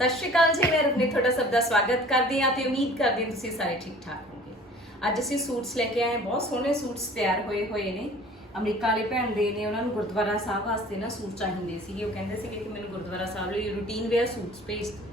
ਸਤਿ ਸ਼੍ਰੀ ਅਕਾਲ ਜੀ, ਮੈਂ ਰਵਨੀਤ ਤੁਹਾਡਾ ਸਭ ਦਾ ਸਵਾਗਤ ਕਰਦੀ ਹਾਂ ਤੇ ਉਮੀਦ ਕਰਦੀ ਹਾਂ ਤੁਸੀਂ ਸਾਰੇ ਠੀਕ ਠਾਕ ਹੋਗੇ ਅੱਜ ਅਸੀਂ ਸੂਟਸ ਲੈ ਕੇ ਆਏ ਹਾਂ, ਬਹੁਤ ਸੋਹਣੇ ਸੂਟਸ ਤਿਆਰ ਹੋਏ ਹੋਏ ਨੇ। ਅਮਰੀਕਾ ਵਾਲੇ ਭੈਣ ਦੇ ਨੇ, ਉਹਨਾਂ ਨੂੰ ਗੁਰਦੁਆਰਾ ਸਾਹਿਬ ਵਾਸਤੇ ਨਾ ਸੂਟ ਚਾਹੀਦੇ ਸੀਗੇ। ਉਹ ਕਹਿੰਦੇ ਸੀਗੇ ਕਿ ਮੈਨੂੰ ਗੁਰਦੁਆਰਾ ਸਾਹਿਬ ਲਈ ਰੂਟੀਨ ਵੇਅਰ ਸੂਟਸ ਭੇਜ ਦਿਓ।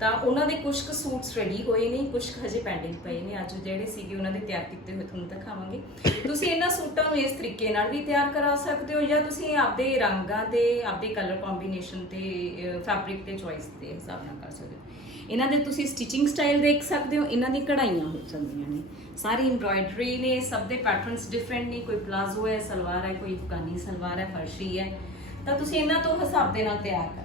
ਤਾਂ ਉਹਨਾਂ ਦੇ ਕੁਝ ਕੁ ਸੂਟਸ ਰੈਡੀ ਹੋਏ ਨੇ ਕੁਝ ਹਜੇ ਪੈਂਡਿੰਗ ਪਏ ਨੇ। ਅੱਜ ਜਿਹੜੇ ਸੀਗੇ ਉਹਨਾਂ ਦੇ ਤਿਆਰ ਕੀਤੇ ਹੋਏ, ਤੁਹਾਨੂੰ ਦਿਖਾਵਾਂਗੇ। ਤੁਸੀਂ ਇਹਨਾਂ ਸੂਟਾਂ ਨੂੰ ਇਸ ਤਰੀਕੇ ਨਾਲ ਵੀ ਤਿਆਰ ਕਰਾ ਸਕਦੇ ਹੋ ਜਾਂ ਤੁਸੀਂ ਆਪਦੇ ਰੰਗਾਂ ਤੇ, ਆਪਦੇ ਕਲਰ ਕੰਬੀਨੇਸ਼ਨ ਤੇ ਫੈਬਰਿਕ ਤੇ ਚੋਇਸ ਦੇ ਹਿਸਾਬ ਨਾਲ ਕਰ ਸਕਦੇ ਹੋ। ਇਹਨਾਂ ਦੇ ਤੁਸੀਂ ਸਟਿਚਿੰਗ ਸਟਾਈਲ ਦੇਖ ਸਕਦੇ ਹੋ। ਇਹਨਾਂ ਦੀ ਕਢਾਈਆਂ ਹੋ ਜਾਂਦੀਆਂ ਨੇ। ਸਾਰੀ ਐਮਬ੍ਰਾਇਡਰੀ ਨੇ, ਸਭ ਦੇ ਪੈਟਰਨਸ ਡਿਫਰੈਂਟ ਨੇ। ਕੋਈ ਪਲਾਜ਼ੋ ਹੈ, ਸਲਵਾਰ ਹੈ, ਕੋਈ ਅਫਗਾਨੀ ਸਲਵਾਰ ਹੈ, ਫਰਸ਼ੀ ਹੈ। ਤਾਂ ਤੁਸੀਂ ਇਹਨਾਂ ਤੋਂ ਹਿਸਾਬ ਦੇ ਨਾਲ ਤਿਆਰ ਕਰ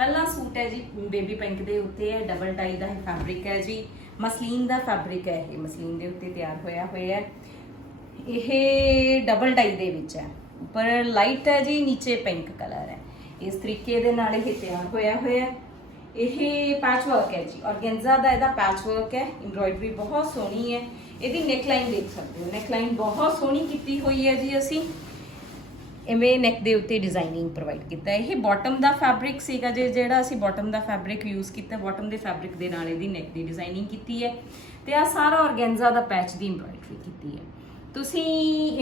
ਪਹਿਲਾ ਸੂਟ ਹੈ ਜੀ ਬੇਬੀ ਪਿੰਕ ਦੇ ਉੱਤੇ ਹੈ ਡਬਲ ਟਾਈ ਦਾ ਫੈਬਰਿਕ ਹੈ ਜੀ। ਮਸਲੀਨ ਦਾ ਫੈਬਰਿਕ ਹੈ ਇਹ, ਮਸਲੀਨ ਦੇ ਉੱਤੇ ਤਿਆਰ ਹੋਇਆ ਹੋਇਆ ਹੈ। ਇਹ ਡਬਲ ਟਾਈ ਦੇ ਵਿੱਚ ਹੈ। ਉੱਪਰ ਲਾਈਟ ਹੈ ਜੀ, ਨੀਚੇ ਪਿੰਕ ਕਲਰ ਹੈ। ਇਸ ਤਰੀਕੇ ਦੇ ਨਾਲ ਇਹ ਤਿਆਰ ਹੋਇਆ ਹੋਇਆ ਹੈ। ਇਹ ਪੈਚ ਵਰਕ ਹੈ ਜੀ। ਔਰਗੈਂਜ਼ਾ ਦਾ ਇਹਦਾ ਪੈਚ ਵਰਕ ਹੈ। ਐਮਬ੍ਰੋਇਡਰੀ ਬਹੁਤ ਸੋਹਣੀ ਹੈ। ਇਹਦੀ ਨੈਕ ਲਾਈਨ ਦੇਖ ਸਕਦੇ ਹੋ। ਨੈਕ ਲਾਈਨ ਬਹੁਤ ਸੋਹਣੀ ਕੀਤੀ ਹੋਈ ਹੈ ਜੀ ਅਸੀਂ। ਇਵੇਂ ਨੈਕ ਦੇ ਉੱਤੇ ਡਿਜ਼ਾਈਨਿੰਗ ਪ੍ਰੋਵਾਈਡ ਕੀਤਾ। ਹੈ। ਇਹ ਬਾਟਮ ਦਾ ਫੈਬਰਿਕ ਸੀਗਾ ਜੇ ਜਿਹੜਾ ਅਸੀਂ ਬਾਟਮ ਦਾ ਫੈਬਰਿਕ ਯੂਜ਼ ਕੀਤਾ ਬਾਟਮ ਦੇ ਫੈਬਰਿਕ ਦੇ ਨਾਲ ਇਹਦੀ ਨੈਕ ਦੀ ਡਿਜ਼ਾਈਨਿੰਗ ਕੀਤੀ ਹੈ। ਤੇ ਆ ਸਾਰਾ ਔਰਗੈਂਜਾ ਦਾ ਪੈਚ ਦੀ ਐਮਬ੍ਰਾਇਡਰੀ ਕੀਤੀ ਹੈ। ਤੁਸੀਂ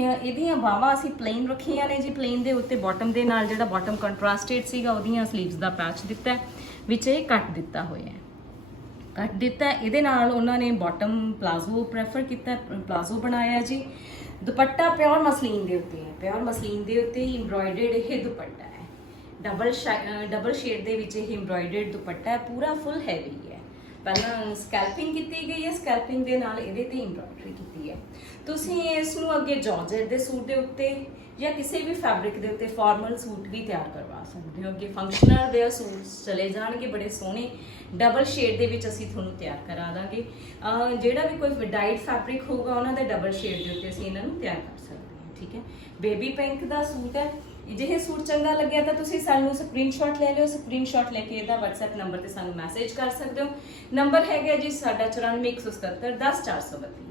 ਇਹਦੀਆਂ ਬਾਹਾਂ ਅਸੀਂ ਪਲੇਨ ਰੱਖੀਆਂ ਨੇ ਜੀ। ਪਲੇਨ ਦੇ ਉੱਤੇ ਬਾਟਮ ਦੇ ਨਾਲ ਜਿਹੜਾ ਬਾਟਮ ਕੰਟਰਾਸਟਡ ਸੀਗਾ, ਉਹਦੀਆਂ ਸਲੀਵਸ ਦਾ ਪੈਚ ਦਿੱਤਾ ਵਿੱਚ ਇਹ ਕੱਟ ਦਿੱਤਾ ਹੋਇਆ ਹੈ। ਕੱਟ ਦਿੱਤਾ, ਇਹਦੇ ਨਾਲ ਉਹਨਾਂ ਨੇ ਬਾਟਮ ਪਲਾਜ਼ੋ ਪ੍ਰੈਫਰ ਕੀਤਾ ਪਲਾਜ਼ੋ ਬਣਾਇਆ ਜੀ। ਦੁਪੱਟਾ ਪਿਓਰ ਮਸਲੀਨ ਦੇ ਉੱਤੇ ਹੈ। ਪਿਓਰ ਮਸਲੀਨ ਦੇ ਉੱਤੇ ਹੀ ਇਹ ਦੁਪੱਟਾ ਹੈ। ਡਬਲ ਡਬਲ ਸ਼ੇਡ ਦੇ ਵਿੱਚ ਇਹ ਐਮਬ੍ਰਾਇਡਰਡ ਦੁਪੱਟਾ ਹੈ। ਪੂਰਾ ਫੁੱਲ ਹੈਵੀ ਹੈ। ਪਹਿਲਾਂ ਸਕੈਲਪਿੰਗ ਕੀਤੀ ਗਈ ਹੈ। ਸਕੈਲਪਿੰਗ ਦੇ ਨਾਲ ਇਹਦੇ ਤੇ ਐਮਬ੍ਰਾਇਡਰੀ ਕੀਤੀ ਹੈ। ਤੁਸੀਂ ਇਸ ਨੂੰ ਅੱਗੇ ਜਾਰਜਟ ਦੇ ਸੂਟ ਦੇ ਉੱਤੇ ਜਾਂ ਕਿਸੇ ਵੀ ਫੈਬਰਿਕ ਦੇ ਉੱਤੇ ਫਾਰਮਲ ਸੂਟ ਵੀ ਤਿਆਰ ਕਰਵਾ ਸਕਦੇ ਹੋ, ਅੱਗੇ ਫੰਕਸ਼ਨਲ ਦੇ ਸੂਟਸ ਚਲੇ ਜਾਣਗੇ, ਬੜੇ ਸੋਹਣੇ ਡਬਲ ਸ਼ੇਡ ਦੇ ਵਿੱਚ ਅਸੀਂ ਤੁਹਾਨੂੰ ਤਿਆਰ ਕਰਾ ਦਾਂਗੇ। ਜਿਹੜਾ ਵੀ ਕੋਈ ਡਾਈਟ ਫੈਬਰਿਕ ਹੋਊਗਾ, ਉਹਨਾਂ ਦਾ ਡਬਲ ਸ਼ੇਡ ਦੇ ਉੱਤੇ ਅਸੀਂ ਇਹਨਾਂ ਨੂੰ ਤਿਆਰ ਕਰ ਸਕਦੇ ਹਾਂ, ਠੀਕ ਹੈ? ਬੇਬੀ ਪਿੰਕ ਦਾ ਸੂਟ ਹੈ। ਜਿਹੇ ਸੂਟ ਚੰਗਾ ਲੱਗਿਆ ਤਾਂ ਤੁਸੀਂ ਸਾਨੂੰ ਸਕਰੀਨਸ਼ਾਟ ਲੈ ਲਿਓ ਸਕਰੀਨਸ਼ਾਟ ਲੈ ਕੇ ਇਹਦਾ WhatsApp ਨੰਬਰ ਤੇ ਸਾਨੂੰ ਮੈਸੇਜ ਕਰ ਸਕਦੇ ਹੋ। ਨੰਬਰ ਹੈਗਾ ਜੀ ਸਾਡਾ 9417710432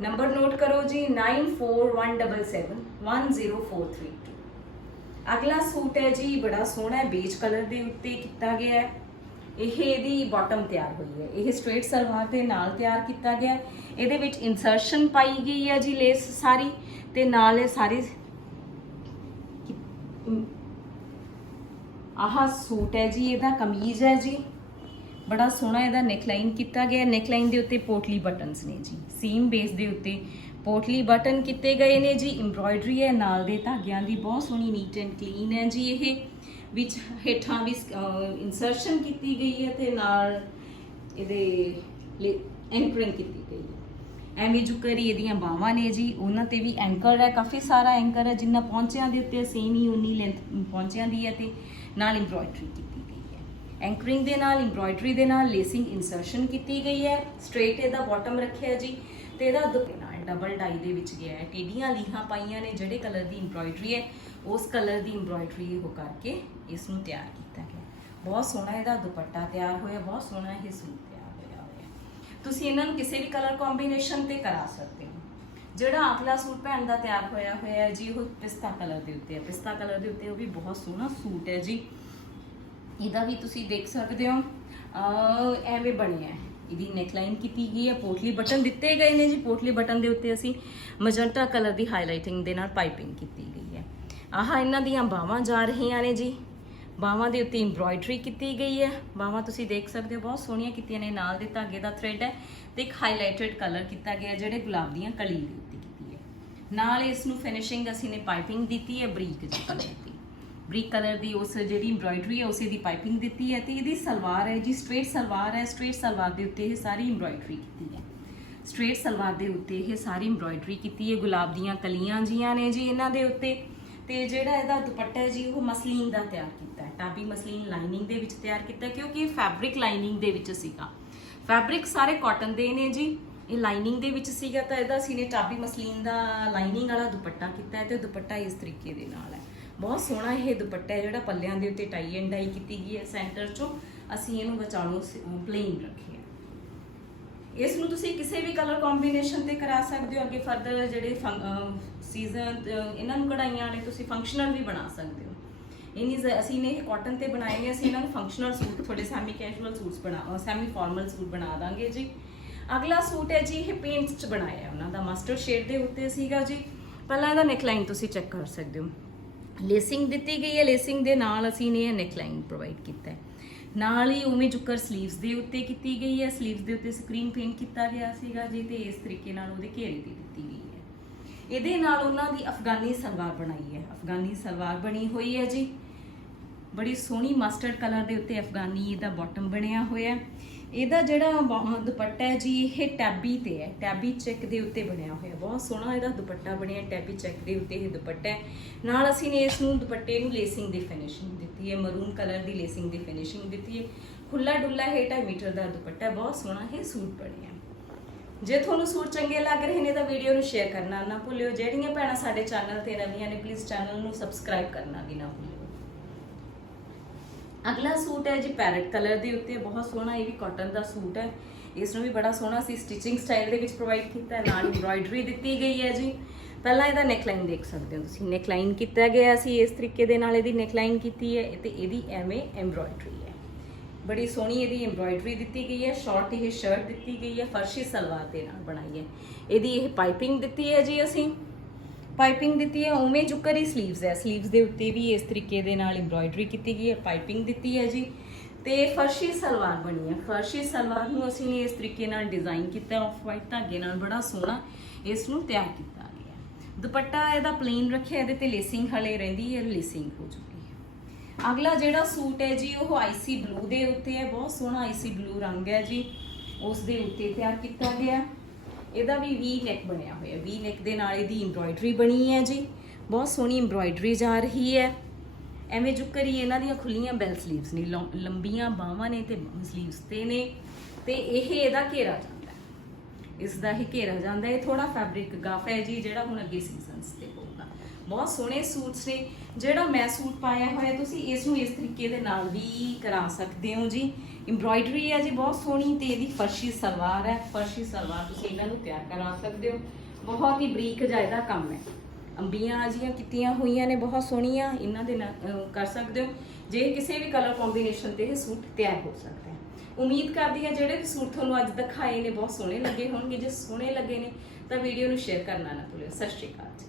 ਨੰਬਰ ਨੋਟ ਕਰੋ ਜੀ 9417710432 ਅਗਲਾ ਸੂਟ ਹੈ ਜੀ, ਬੜਾ ਸੋਹਣਾ ਹੈ, ਬੇਜ ਕਲਰ ਦੇ ਉੱਤੇ ਕੀਤਾ ਗਿਆ ਹੈ। ਇਹ ਇਹਦੀ ਬਾਟਮ ਤਿਆਰ ਹੋਈ ਹੈ। ਇਹ ਸਟ੍ਰੇਟ ਸਲਵਾਰ ਦੇ ਨਾਲ ਤਿਆਰ ਕੀਤਾ ਗਿਆ ਹੈ। ਇਹਦੇ ਵਿੱਚ ਇਨਸਰਸ਼ਨ ਪਾਈ ਗਈ ਹੈ ਜੀ ਲੇਸ ਸਾਰੀ ਤੇ ਨਾਲ ਇਹ ਸਾਰੀ ਆਹ ਸੂਟ ਹੈ ਜੀ, ਇਹਦਾ ਕਮੀਜ਼ ਹੈ ਜੀ। ਬੜਾ ਸੋਹਣਾ ਇਹਦਾ ਨੈਕਲਾਈਨ ਕੀਤਾ ਗਿਆ। ਨੈਕਲਾਈਨ ਦੇ ਉੱਤੇ ਪੋਟਲੀ ਬਟਨਸ ਨੇ ਜੀ। ਸੀਮ ਬੇਸ ਦੇ ਉੱਤੇ ਪੋਟਲੀ ਬਟਨ ਕੀਤੇ ਗਏ ਨੇ ਜੀ। ਐਮਬ੍ਰਾਇਡਰੀ ਹੈ, ਨਾਲ ਦੇ ਧਾਗਿਆਂ ਦੀ ਬਹੁਤ ਸੋਹਣੀ ਨੀਟ ਐਂਡ ਕਲੀਨ ਹੈ ਜੀ ਇਹ। ਵਿੱਚ ਹੇਠਾਂ ਵੀ ਇਨਸਰਸ਼ਨ ਕੀਤੀ ਗਈ ਹੈ ਤੇ ਨਾਲ ਇਹਦੇ ਐਂਕਰਿੰਗ ਕੀਤੀ ਗਈ ਹੈ। ਐਵੇਂ ਜੋ ਕਰੀ ਇਹਦੀਆਂ ਬਾਹਾਂ ਨੇ ਜੀ। ਉਹਨਾਂ ਤੇ ਵੀ ਐਂਕਰ ਹੈ। ਕਾਫੀ ਸਾਰਾ ਐਂਕਰ ਹੈ। ਜਿੰਨਾ ਪਹੁੰਚਿਆਂ ਦੇ ਉੱਤੇ ਸੇਮ ਹੀ ਉਨੀ ਲੈਂਥ ਪਹੁੰਚਿਆਂ ਦੀ ਹੈ ਤੇ ਨਾਲ ਐਮਬ੍ਰਾਇਡਰੀ ਕੀਤੀ ਐਂਕਰਿੰਗ ਦੇ ਨਾਲ ਐਮਬ੍ਰਾਇਡਰੀ ਦੇ ਨਾਲ ਲੇਸਿੰਗ ਇਨਸਰਸ਼ਨ ਕੀਤੀ ਗਈ ਹੈ। ਸਟ੍ਰੇਟ ਇਹਦਾ ਬਾਟਮ ਰੱਖਿਆ ਜੀ। ਤੇ ਇਹਦਾ ਦੁਪੱਟੇ ਡਬਲ ਡਾਈ ਦੇ ਵਿੱਚ ਗਿਆ ਹੈ। ਟੇਡੀਆਂ ਲੀਹਾਂ ਪਾਈਆਂ ਨੇ, ਜਿਹੜੇ ਕਲਰ ਦੀ ਐਮਬ੍ਰਾਇਡਰੀ ਹੈ, ਉਸ ਕਲਰ ਦੀ ਐਮਬ੍ਰਾਇਡਰੀ ਉਹ ਕਰਕੇ ਇਸ ਨੂੰ ਤਿਆਰ ਕੀਤਾ ਗਿਆ। ਬਹੁਤ ਸੋਹਣਾ ਇਹਦਾ ਦੁਪੱਟਾ ਤਿਆਰ ਹੋਇਆ, ਬਹੁਤ ਸੋਹਣਾ ਇਹ ਸੂਟ ਤਿਆਰ ਹੋਇਆ ਹੋਇਆ ਤੁਸੀਂ ਇਹਨਾਂ ਨੂੰ ਕਿਸੇ ਵੀ ਕਲਰ ਕੰਬੀਨੇਸ਼ਨ ਤੇ ਕਰਾ ਸਕਦੇ ਹੋ। ਜਿਹੜਾ ਅਗਲਾ ਸੂਟ ਭੈਣ ਦਾ ਤਿਆਰ ਹੋਇਆ ਹੋਇਆ ਜੀ, ਉਹ ਪਿਸਤਾ ਕਲਰ ਦੇ ਉੱਤੇ ਹੈ। ਪਿਸਤਾ ਕਲਰ ਦੇ ਉੱਤੇ ਉਹ ਵੀ ਬਹੁਤ ਸੋਹਣਾ ਸੂਟ ਹੈ ਜੀ। ਇਹਦਾ ਵੀ ਤੁਸੀਂ ਦੇਖ ਸਕਦੇ ਹੋ। ਐਵੇਂ ਬਣਿਆ ਹੈ। ਇਹਦੀ ਨੈਕਲਾਈਨ ਕੀਤੀ ਗਈ ਹੈ, ਪੋਟਲੀ ਬਟਨ ਦਿੱਤੇ ਗਏ ਨੇ ਜੀ। ਪੋਟਲੀ ਬਟਨ ਦੇ ਉੱਤੇ ਅਸੀਂ ਮਜੰਟਾ ਕਲਰ ਦੀ ਹਾਈਲਾਈਟਿੰਗ ਦੇ ਨਾਲ ਪਾਈਪਿੰਗ ਕੀਤੀ ਗਈ ਹੈ। ਆਹ ਇਹਨਾਂ ਦੀਆਂ ਬਾਹਾਂ ਜਾ ਰਹੀਆਂ ਨੇ ਜੀ। ਬਾਹਾਂ ਦੇ ਉੱਤੇ ਐਮਬ੍ਰਾਇਡਰੀ ਕੀਤੀ ਗਈ ਹੈ। ਬਾਹਾਂ ਤੁਸੀਂ ਦੇਖ ਸਕਦੇ ਹੋ, ਬਹੁਤ ਸੋਹਣੀਆਂ ਕੀਤੀਆਂ ਨੇ। ਨਾਲ ਦੇ ਧਾਗੇ ਦਾ ਥ੍ਰੈਡ ਹੈ ਤੇ ਇੱਕ ਹਾਈਲਾਈਟਡ ਕਲਰ ਕੀਤਾ ਗਿਆ, ਜਿਹੜੇ ਗੁਲਾਬ ਦੀਆਂ ਕਲੀ ਦੇ ਉੱਤੇ ਕੀਤੀ ਹੈ। ਨਾਲ ਇਸ ਨੂੰ ਫਿਨਿਸ਼ਿੰਗ ਅਸੀਂ ਨੇ ਪਾਈਪਿੰਗ ਦਿੱਤੀ ਹੈ, ਬਰੀਕ ਜਿਹੀ ਕਲਰ ਬਰੀਕ ਕਲਰ ਦੀ ਉਸ ਜਿਹੜੀ ਐਮਬ੍ਰਾਇਡਰੀ ਹੈ, ਉਸੇ ਦੀ ਪਾਈਪਿੰਗ ਦਿੱਤੀ ਹੈ ਤੇ ਇਹਦੀ ਸਲਵਾਰ ਹੈ ਜੀ ਸਟ੍ਰੇਟ ਸਲਵਾਰ ਹੈ ਸਟ੍ਰੇਟ ਸਲਵਾਰ ਦੇ ਉੱਤੇ ਇਹ ਸਾਰੀ ਐਮਬ੍ਰਾਇਡਰੀ ਕੀਤੀ ਹੈ। ਸਟ੍ਰੇਟ ਸਲਵਾਰ ਦੇ ਉੱਤੇ ਇਹ ਸਾਰੀ ਐਮਬ੍ਰਾਇਡਰੀ ਕੀਤੀ ਹੈ, ਗੁਲਾਬ ਦੀਆਂ ਕਲੀਆਂ ਜੀਆਂ ਨੇ ਜੀ ਇਹਨਾਂ ਦੇ ਉੱਤੇ ਤੇ ਜਿਹੜਾ ਇਹਦਾ ਦੁਪੱਟਾ ਹੈ ਜੀ, ਉਹ ਮਸਲੀਨ ਦਾ ਤਿਆਰ ਕੀਤਾ ਹੈ, ਟਾਬੀ ਮਸਲੀਨ ਲਾਈਨਿੰਗ ਦੇ ਵਿੱਚ ਤਿਆਰ ਕੀਤਾ ਕਿਉਂਕਿ ਇਹ ਫੈਬਰਿਕ ਲਾਈਨਿੰਗ ਦੇ ਵਿੱਚ ਸੀਗਾ। ਫੈਬਰਿਕ ਸਾਰੇ ਕਾਟਨ ਦੇ ਨੇ ਜੀ, ਇਹ ਲਾਈਨਿੰਗ ਦੇ ਵਿੱਚ ਸੀਗਾ ਤਾਂ ਇਹਦਾ ਅਸੀਂ ਨੇ ਟਾਬੀ ਮਸਲੀਨ ਦਾ ਲਾਈਨਿੰਗ ਵਾਲਾ ਦੁਪੱਟਾ ਕੀਤਾ ਹੈ ਤੇ ਦੁਪੱਟਾ ਇਸ ਤਰੀਕੇ ਦੇ ਨਾਲ ਹੈ। ਬਹੁਤ ਸੋਹਣਾ ਇਹ ਦੁਪੱਟਾ ਹੈ ਜਿਹੜਾ ਪੱਲਿਆਂ ਦੇ ਉੱਤੇ ਟਾਈ ਐਂਡ ਡਾਈ ਕੀਤੀ ਗਈ ਹੈ, ਸੈਂਟਰ ਚੋਂ ਅਸੀਂ ਇਹਨੂੰ ਵਿਚਾਲੋਂ ਪਲੇਨ ਰੱਖਿਆ ਇਸ ਨੂੰ ਤੁਸੀਂ ਕਿਸੇ ਵੀ ਕਲਰ ਕੰਬੀਨੇਸ਼ਨ ਤੇ ਕਰਾ ਸਕਦੇ ਹੋ, ਅੱਗੇ ਫਰਦਰ ਜਿਹੜੇ ਸੀਜ਼ਨ ਇਹਨਾਂ ਨੂੰ ਕਢਾਈਆਂ ਵਾਲੇ ਤੁਸੀਂ ਫੰਕਸ਼ਨਲ ਵੀ ਬਣਾ ਸਕਦੇ ਹੋ। ਇਹ ਨਹੀਂ ਅਸੀਂ ਨੇ ਇਹ ਕਾਟਨ ਤੇ ਬਣਾਏ ਨੇ, ਅਸੀਂ ਇਹਨਾਂ ਨੂੰ ਫੰਕਸ਼ਨਲ ਸੂਟ ਥੋੜੇ ਸੈਮੀ ਕੈਜੂਅਲ ਸੂਟਸ ਬਣਾ ਸੈਮੀ ਫਾਰਮਲ ਸੂਟ ਬਣਾ ਦਾਂਗੇ ਜੀ। ਅਗਲਾ ਸੂਟ ਹੈ ਜੀ, ਇਹ ਪੇਂਟਸ ਚ ਬਣਾਇਆ ਉਹਨਾਂ ਦਾ ਮਸਟਰਡ ਸ਼ੇਡ ਦੇ ਉੱਤੇ ਸੀਗਾ ਜੀ। ਪਹਿਲਾਂ ਇਹਦਾ ਨੈਕਲਾਈਨ ਤੁਸੀਂ ਚੈੱਕ ਕਰ ਸਕਦੇ ਹੋ। ਲੇਸਿੰਗ ਦਿੱਤੀ ਗਈ ਹੈ। ਲੇਸਿੰਗ ਦੇ ਨਾਲ ਅਸੀਂ ਨੇ ਨੈਕਲਾਈਨ ਪ੍ਰੋਵਾਈਡ ਕੀਤਾ ਹੈ। ਨਾਲ ਹੀ ਉਵੇਂ ਚੁੱਕਰ 슬ੀਵਸ ਦੇ ਉੱਤੇ ਕੀਤੀ ਗਈ ਹੈ। 슬ੀਵਸ ਦੇ ਉੱਤੇ ਸਕਰੀਨ ਪੇਂਟ ਕੀਤਾ ਗਿਆ ਸੀਗਾ ਜੀ ਤੇ ਇਸ ਤਰੀਕੇ ਨਾਲ ਉਹਦੇ ਘੇਰੇ ਦੀ ਦਿੱਤੀ ਗਈ ਹੈ। ਇਹਦੇ ਨਾਲ ਉਹਨਾਂ ਦੀ ਅਫਗਾਨੀ ਸਲਵਾਰ ਬਣਾਈ ਹੈ। ਅਫਗਾਨੀ ਸਲਵਾਰ ਬਣੀ ਹੋਈ ਹੈ ਜੀ। ਬੜੀ ਸੋਹਣੀ ਮਸਟਰਡ ਕਲਰ ਦੇ ਉੱਤੇ ਅਫਗਾਨੀ ਦਾ ਬਾਟਮ ਬਣਿਆ ਹੋਇਆ ਇਹਦਾ ਜਿਹੜਾ ਬਾਹਾਂ ਦੁਪੱਟਾ ਹੈ ਜੀ ਇਹ ਟੈਬੀ ਤੇ ਹੈ। ਟੈਬੀ ਚੈੱਕ ਦੇ ਉੱਤੇ ਬਣਿਆ ਹੋਇਆ ਬਹੁਤ ਸੋਹਣਾ ਇਹਦਾ ਦੁਪੱਟਾ ਬਣਿਆ ਟੈਬੀ ਚੈੱਕ ਦੇ ਉੱਤੇ ਇਹ ਦੁਪੱਟਾ ਹੈ। ਨਾਲ ਅਸੀਂ ਨੇ ਇਸ ਨੂੰ ਦੁਪੱਟੇ ਨੂੰ ਲੇਸਿੰਗ ਦੀ ਫਿਨਿਸ਼ਿੰਗ ਦਿੱਤੀ ਹੈ ਮਰੂਨ ਕਲਰ ਦੀ ਲੇਸਿੰਗ ਦੀ ਫਿਨਿਸ਼ਿੰਗ ਦਿੱਤੀ ਹੈ। ਖੁੱਲਾ ਡੁੱਲਾ ਹੈ 2.5 ਮੀਟਰ ਦਾ ਦੁਪੱਟਾ ਹੈ, ਬਹੁਤ ਸੋਹਣਾ ਇਹ ਸੂਟ ਬਣਿਆ ਜੇ ਤੁਹਾਨੂੰ ਸੂਟ ਚੰਗੇ ਲੱਗ ਰਹੇ ਨੇ ਤਾਂ ਵੀਡੀਓ ਨੂੰ ਸ਼ੇਅਰ ਕਰਨਾ ਨਾ ਭੁੱਲਿਓ। ਜਿਹੜੀਆਂ ਭੈਣਾਂ ਸਾਡੇ ਚੈਨਲ ਤੇ ਨਵੀਆਂ ਨੇ ਪਲੀਜ਼ ਚੈਨਲ ਨੂੰ ਸਬਸਕ੍ਰਾਈਬ ਕਰਨਾ ਵੀ ਨਾ ਭੁੱਲਿਓ। ਅਗਲਾ ਸੂਟ ਹੈ ਜੀ ਪੈਰਟ ਕਲਰ ਦੇ ਉੱਤੇ, ਬਹੁਤ ਸੋਹਣਾ ਇਹ ਵੀ ਕਾਟਨ ਦਾ ਸੂਟ ਹੈ। ਇਸ ਨੂੰ ਵੀ ਬੜਾ ਸੋਹਣਾ ਸੀ ਸਟਿਚਿੰਗ ਸਟਾਈਲ ਦੇ ਵਿੱਚ ਪ੍ਰੋਵਾਈਡ ਕੀਤਾ ਹੈ, ਨਾਲ ਐਮਬ੍ਰਾਇਡਰੀ ਦਿੱਤੀ ਗਈ ਹੈ ਜੀ। ਪਹਿਲਾਂ ਇਹਦਾ ਨੈਕਲਾਈਨ ਦੇਖ ਸਕਦੇ ਹੋ ਤੁਸੀਂ ਨੈਕਲਾਈਨ ਕੀਤਾ ਗਿਆ ਸੀ, ਇਸ ਤਰੀਕੇ ਦੇ ਨਾਲ ਇਹਦੀ ਨੈਕਲਾਈਨ ਕੀਤੀ ਹੈ ਤੇ ਇਹਦੀ ਐਵੇਂ ਐਮਬ੍ਰਾਇਡਰੀ ਹੈ। ਬੜੀ ਸੋਹਣੀ ਇਹਦੀ ਐਮਬ੍ਰਾਇਡਰੀ ਦਿੱਤੀ ਗਈ ਹੈ ਸ਼ਾਰਟ ਇਹ ਸ਼ਰਟ ਦਿੱਤੀ ਗਈ ਹੈ, ਫਰਸ਼ੀ ਸਲਵਾਰ ਦੇ ਨਾਲ ਬਣਾਈ ਹੈ। ਇਹਦੀ ਇਹ ਪਾਈਪਿੰਗ ਦਿੱਤੀ ਹੈ ਜੀ ਅਸੀਂ। ਪਾਈਪਿੰਗ ਦਿੱਤੀ ਹੈ, ਉਵੇਂ ਜੁਕਰ ਹੀ 슬ੀਵਸ ਹੈ। 슬ੀਵਸ ਦੇ ਉੱਤੇ ਵੀ ਇਸ ਤਰੀਕੇ ਦੇ ਨਾਲ ਐਮਬ੍ਰਾਇਡਰੀ ਕੀਤੀ ਗਈ ਹੈ, ਪਾਈਪਿੰਗ ਦਿੱਤੀ ਹੈ ਜੀ। ਤੇ ਫਰਸ਼ੀ ਸਲਵਾਰ ਬਣੀ ਹੈ। ਫਰਸ਼ੀ ਸਲਵਾਰ ਨੂੰ ਅਸੀਂ ਨੇ ਇਸ ਤਰੀਕੇ ਨਾਲ ਡਿਜ਼ਾਈਨ ਕੀਤਾ ਆਫ ਵਾਈਟ ਧਾਗੇ ਨਾਲ ਬੜਾ ਸੋਹਣਾ ਇਸ ਨੂੰ ਤਿਆਰ ਕੀਤਾ ਗਿਆ ਦੁਪੱਟਾ ਇਹਦਾ ਪਲੇਨ ਰੱਖਿਆ, ਇਹਦੇ ਤੇ ਲੇਸਿੰਗ ਹਲੇ ਰਹਿੰਦੀ ਹੈ ਲੇਸਿੰਗ ਹੋ ਚੁੱਕੀ ਹੈ। ਅਗਲਾ ਜਿਹੜਾ ਸੂਟ ਹੈ ਜੀ, ਉਹ ਆਈਸੀ ਬਲੂ ਦੇ ਉੱਤੇ ਹੈ, ਬਹੁਤ ਸੋਹਣਾ ਆਈਸੀ ਬਲੂ ਰੰਗ ਹੈ ਜੀ। ਉਸ ਦੇ ਉੱਤੇ ਤਿਆਰ ਕੀਤਾ ਗਿਆ ਇਹਦਾ ਵੀ ਵੀ ਨੈਕ ਬਣਿਆ ਹੋਇਆ। ਵੀ ਨੈਕ ਦੇ ਨਾਲ ਇਹਦੀ ਐਮਬ੍ਰਾਇਡਰੀ ਬਣੀ ਹੈ ਜੀ। ਬਹੁਤ ਸੋਹਣੀ ਐਮਬ੍ਰਾਇਡਰੀ ਜਾ ਰਹੀ ਹੈ। ਐਵੇਂ ਜੁਕਰ ਹੀ ਇਹਨਾਂ ਦੀਆਂ ਖੁੱਲੀਆਂ ਬੈਲ 슬ੀਵਸ ਨੇ, ਲੰ- ਲੰਬੀਆਂ ਬਾਹਾਂ ਨੇ ਤੇ 슬ੀਵਸ ਤੇ ਨੇ। ਤੇ ਇਹ ਇਹਦਾ ਘੇਰਾ ਜਾਂਦਾ ਇਸ ਦਾ ਹੀ ਘੇਰਾ ਜਾਂਦਾ ਇਹ ਥੋੜਾ ਫੈਬਰਿਕ ਗਾਫ ਹੈ ਜੀ, ਜਿਹੜਾ ਹੁਣ ਅੱਗੇ ਸੀਜ਼ਨਸ ਤੇ। ਬਹੁਤ ਸੋਹਣੇ ਸੂਟਸ ਨੇ। ਜਿਹੜਾ ਮੈਂ ਸੂਟ ਪਾਇਆ ਹੋਇਆ, ਤੁਸੀਂ ਇਸ ਨੂੰ ਇਸ ਤਰੀਕੇ ਦੇ ਨਾਲ ਵੀ ਕਰਾ ਸਕਦੇ ਹੋ ਜੀ। ਐਮਬ੍ਰਾਇਡਰੀ ਹੈ ਜੀ, ਬਹੁਤ ਸੋਹਣੀ ਤੇ ਇਹਦੀ ਫਰਸ਼ੀ ਸਲਵਾਰ ਹੈ। ਫਰਸ਼ੀ ਸਲਵਾਰ ਤੁਸੀਂ ਇਹਨਾਂ ਨੂੰ ਤਿਆਰ ਕਰਾ ਸਕਦੇ ਹੋ। ਬਹੁਤ ਹੀ ਬਰੀਕ ਜਾਇਦਾ ਕੰਮ ਹੈ। ਅੰਬੀਆਂ ਜੀਆਂ ਕੀਤੀਆਂ ਹੋਈਆਂ ਨੇ, ਬਹੁਤ ਸੋਹਣੀਆਂ। ਇਹਨਾਂ ਦੇ ਨਾਲ ਕਰ ਸਕਦੇ ਹੋ। ਜੇ ਕਿਸੇ ਵੀ ਕਲਰ ਕੰਬੀਨੇਸ਼ਨ ਤੇ ਇਹ ਸੂਟ ਤਿਆਰ ਹੋ ਸਕਦਾ ਹੈ। ਉਮੀਦ ਕਰਦੀ ਹਾਂ ਜਿਹੜੇ ਵੀ ਸੂਟ ਤੁਹਾਨੂੰ ਅੱਜ ਦਿਖਾਏ ਨੇ, ਬਹੁਤ ਸੋਹਣੇ ਲੱਗੇ ਹੋਣਗੇ। ਜੇ ਸੋਹਣੇ ਲੱਗੇ ਨੇ, ਤਾਂ ਵੀਡੀਓ ਨੂੰ ਸ਼ੇਅਰ ਕਰਨਾ ਨਾ ਭੁੱਲਿਓ। ਸਤਿ ਸ਼੍ਰੀ ਅਕਾਲ ਜੀ।